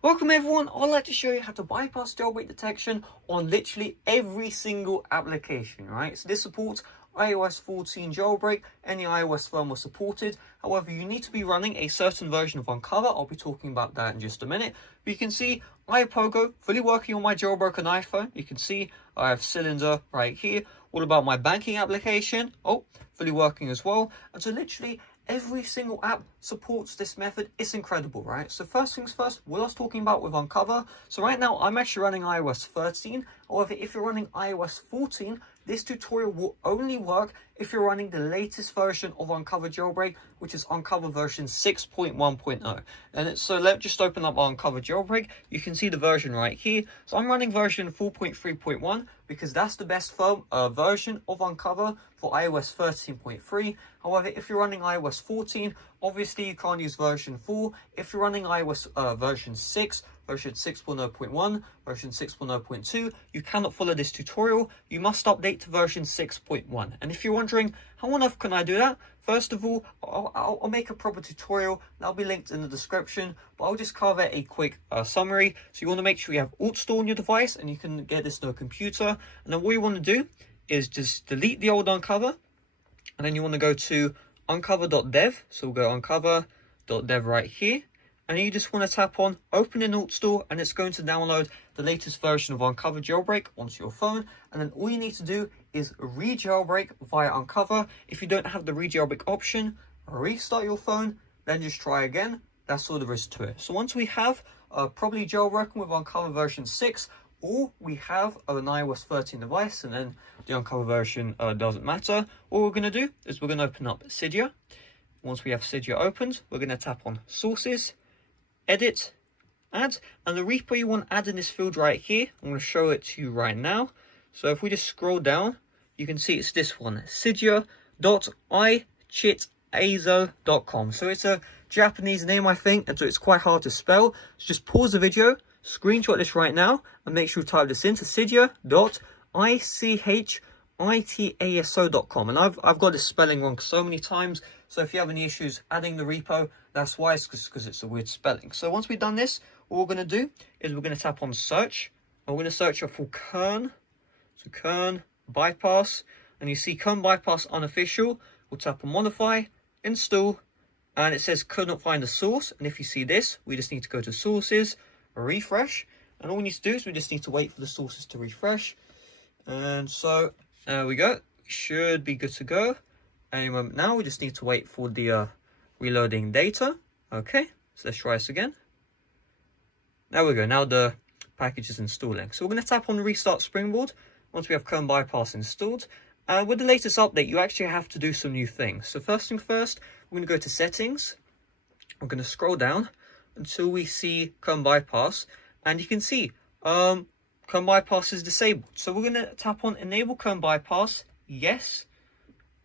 Welcome everyone, I'd like to show you how to bypass jailbreak detection on literally every single application, right? So this supports iOS 14 jailbreak, any iOS firmware supported. However, you need to be running a certain version of Uncover. I'll be talking about that in just a minute. But you can see iPogo fully working on my jailbroken iPhone. You can see I have Cylinder right here. What about my banking application? Oh, fully working as well. And so literally every single app supports this method. It's incredible, right? So first things first, what I was talking about with Uncover. So right now I'm actually running iOS 13. However, if you're running iOS 14, this tutorial will only work if you're running the latest version of Uncover jailbreak, which is Uncover version 6.1.0. And so let's just open up our Uncover jailbreak. You can see the version right here. So I'm running version 4.3.1 because that's the best version of Uncover for iOS 13.3. However, if you're running iOS 14, obviously you can't use version 4. If you're running iOS version 6, version 6.0.1, version 6.0.2, you cannot follow this tutorial. You must update to version 6.1. And if you're wondering, how on earth can I do that? First of all, I'll make a proper tutorial. That'll be linked in the description, but I'll just cover a quick summary. So you want to make sure you have alt store on your device and you can get this to a computer. And then what you want to do is just delete the old Uncover. And then you want to go to uncover.dev. So we'll go uncover.dev right here. And you just want to tap on open in alt store, and it's going to download the latest version of Uncover jailbreak onto your phone. And then all you need to do is re-jailbreak via Uncover. If you don't have the re-jailbreak option, restart your phone, then just try again. That's all there is to it. So once we have probably jailbroken with Uncover version 6, or we have an iOS 13 device and then the Uncover version doesn't matter, what we're going to do is we're going to open up Cydia. Once we have Cydia opened, we're going to tap on Sources, Edit, Add, and the repo you want to add in this field right here, I'm going to show it to you right now. So if we just scroll down, you can see it's this one, cydia.ichitazo.com. So it's a Japanese name, I think, and so it's quite hard to spell. So just pause the video, screenshot this right now, and make sure you type this into cydia.ichitazo.com. And I've got this spelling wrong so many times. So if you have any issues adding the repo, that's why, it's because it's a weird spelling. So once we've done this, what we're going to do is we're going to tap on search. And we're going to search for Kern. So Kern bypass. And you see Kern bypass unofficial. We'll tap on modify, install. And it says could not find the source. And if you see this, we just need to go to sources, refresh. And all we need to do is we just need to wait for the sources to refresh. And so there we go. Should be good to go. Any moment now, we just need to wait for the reloading data. Okay, so let's try this again. There we go. Now the package is installing. So we're going to tap on Restart Springboard once we have Kern Bypass installed. With the latest update, you actually have to do some new things. So first thing first, we're going to go to Settings. We're going to scroll down until we see Kern Bypass. And you can see Kern Bypass is disabled. So we're going to tap on Enable Kern Bypass. Yes.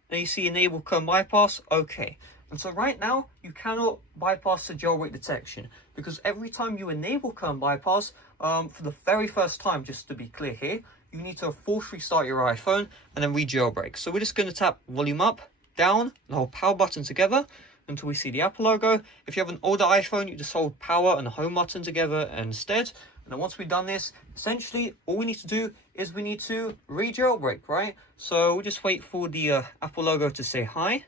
And you see Enable Kern Bypass. Okay. And so right now, you cannot bypass the jailbreak detection because every time you enable Kern Bypass, for the very first time, just to be clear here, you need to force restart your iPhone and then re-jailbreak. So we're just going to tap volume up, down, and hold power button together until we see the Apple logo. If you have an older iPhone, you just hold power and the home button together instead. And then once we've done this, essentially all we need to do is we need to re-jailbreak, right? So we'll just wait for the Apple logo to say hi.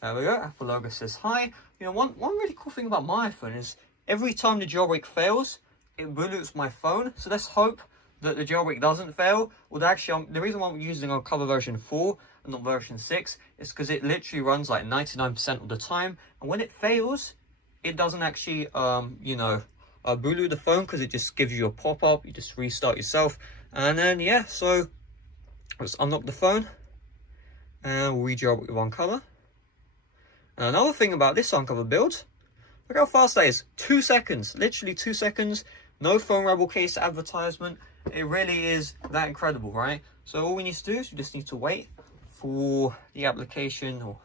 There we go, Apple logo says hi. You know, one really cool thing about my iPhone is every time the jailbreak fails, it reboots my phone. So let's hope that the jailbreak doesn't fail. Well, actually, the reason why I'm using Uncover version 4 and not version 6 is because it literally runs like 99% of the time. And when it fails, it doesn't actually, boot the phone because it just gives you a pop-up. You just restart yourself. And then, yeah, so let's unlock the phone. And we'll re-jailbreak with Uncover. And another thing about this Uncover build, look how fast that is. 2 seconds, literally 2 seconds. No phone rebel case advertisement. It really is that incredible, right? So all we need to do is we just need to wait for the application or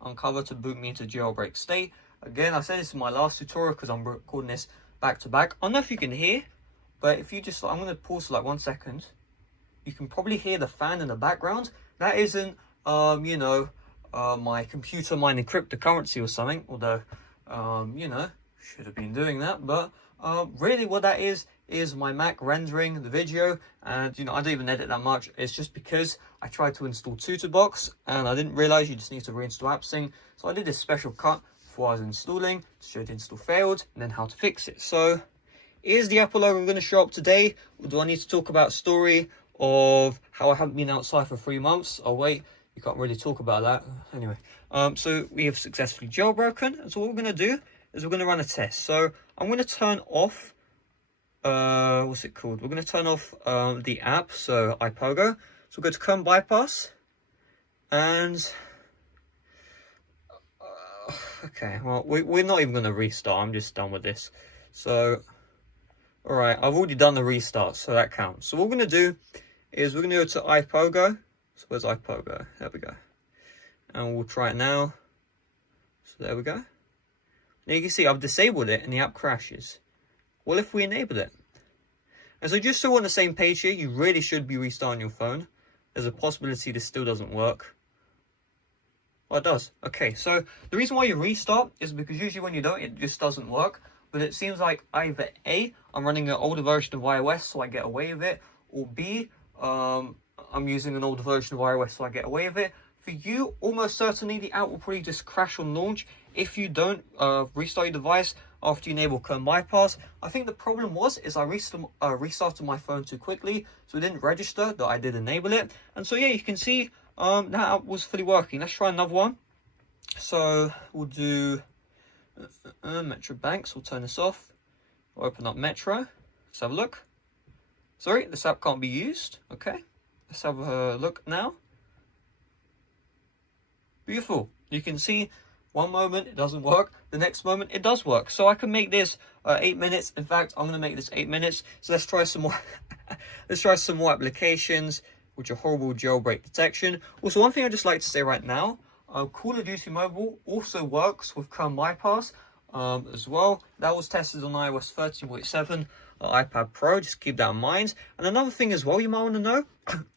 Uncover to boot me into jailbreak state. Again, I said this in my last tutorial because I'm recording this back to back. I don't know if you can hear, but if you just, I'm going to pause for like 1 second. You can probably hear the fan in the background. That isn't, my computer mining cryptocurrency or something, although, should have been doing that, but Really what that is my Mac rendering the video, and you know, I don't even edit that much. It's just because I tried to install Tutorbox and I didn't realize you just need to reinstall AppSync. So I did this special cut before I was installing to show the install failed and then how to fix it. So here's the Apple logo I'm going to show up today. Do I need to talk about a story of how I haven't been outside for 3 months? Oh wait, you can't really talk about that. Anyway, so we have successfully jailbroken, and so what we're going to do is we're going to run a test. So I'm going to turn off, what's it called? We're going to turn off the app, so iPogo. So we'll go to Chrome bypass, and okay, well, we're not even going to restart. I'm just done with this. So, all right, I've already done the restart, so that counts. So what we're going to do is we're going to go to iPogo. So where's iPogo? There we go. And we'll try it now. So there we go. Now you can see I've disabled it and the app crashes. What if we enable it? And so just so we're on the same page here, you really should be restarting your phone. There's a possibility this still doesn't work. Well, it does. Okay, so the reason why you restart is because usually when you don't, it just doesn't work. But it seems like either A, I'm running an older version of iOS so I get away with it, or B, I'm using an older version of iOS so I get away with it. For you, almost certainly the app will probably just crash on launch if you don't restart your device after you enable Chrome bypass. I think the problem is I restarted my phone too quickly, so it didn't register that I did enable it. And so yeah, you can see that app was fully working. Let's try another one. So we'll do Metro Banks. We'll turn this off. We'll open up Metro. Let's have a look. Sorry, this app can't be used. Okay, let's have a look now. Beautiful. You can see one moment it doesn't work, the next moment it does work. So I can make this 8 minutes. In fact, I'm going to make this 8 minutes. So let's try some more. Let's try some more applications which are horrible jailbreak detection. Also, one thing I'd just like to say right now, Call of Duty Mobile also works with Chrome bypass as well. That was tested on iOS 13.7 iPad Pro. Just keep that in mind. And another thing as well you might want to know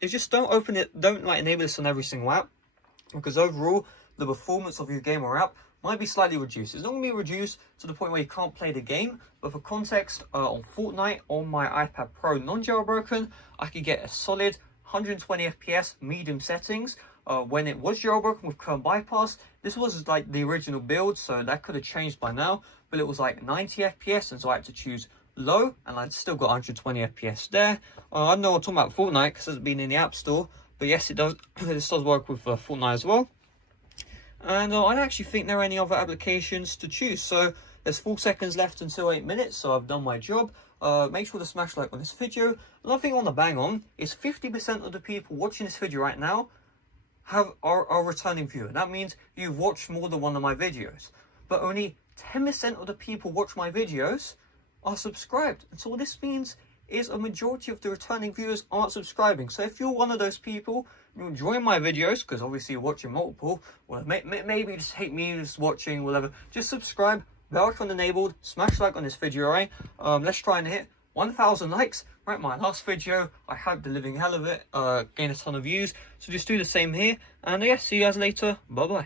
is just don't enable this on every single app, because overall the performance of your game or app might be slightly reduced. It's not going to be reduced to the point where you can't play the game, but for context, on Fortnite on my iPad Pro non-jailbroken, I could get a solid 120 FPS medium settings. When it was jailbroken with Chrome bypass, this was like the original build, so that could have changed by now, but it was like 90 FPS, and so I had to choose low, and I'd still got 120 FPS there. I don't know what I'm talking about Fortnite because it's been in the App Store, but yes, it does. This does work with Fortnite as well. And I don't actually think there are any other applications to choose. So there's 4 seconds left until 8 minutes, so I've done my job. Make sure to smash like on this video. Another thing I want to bang on is 50% of the people watching this video right now are returning viewer. That means you've watched more than one of my videos. But only 10% of the people watch my videos are subscribed. And so what this means is a majority of the returning viewers aren't subscribing. So if you're one of those people, you're enjoying my videos, because obviously you're watching multiple, or maybe you just hate me just watching, whatever, just subscribe, bell icon enabled, smash like on this video, right? Let's try and hit 1,000 likes. Right, my last video, I hyped the living hell of it, gained a ton of views, so just do the same here, and yeah, see you guys later, bye bye.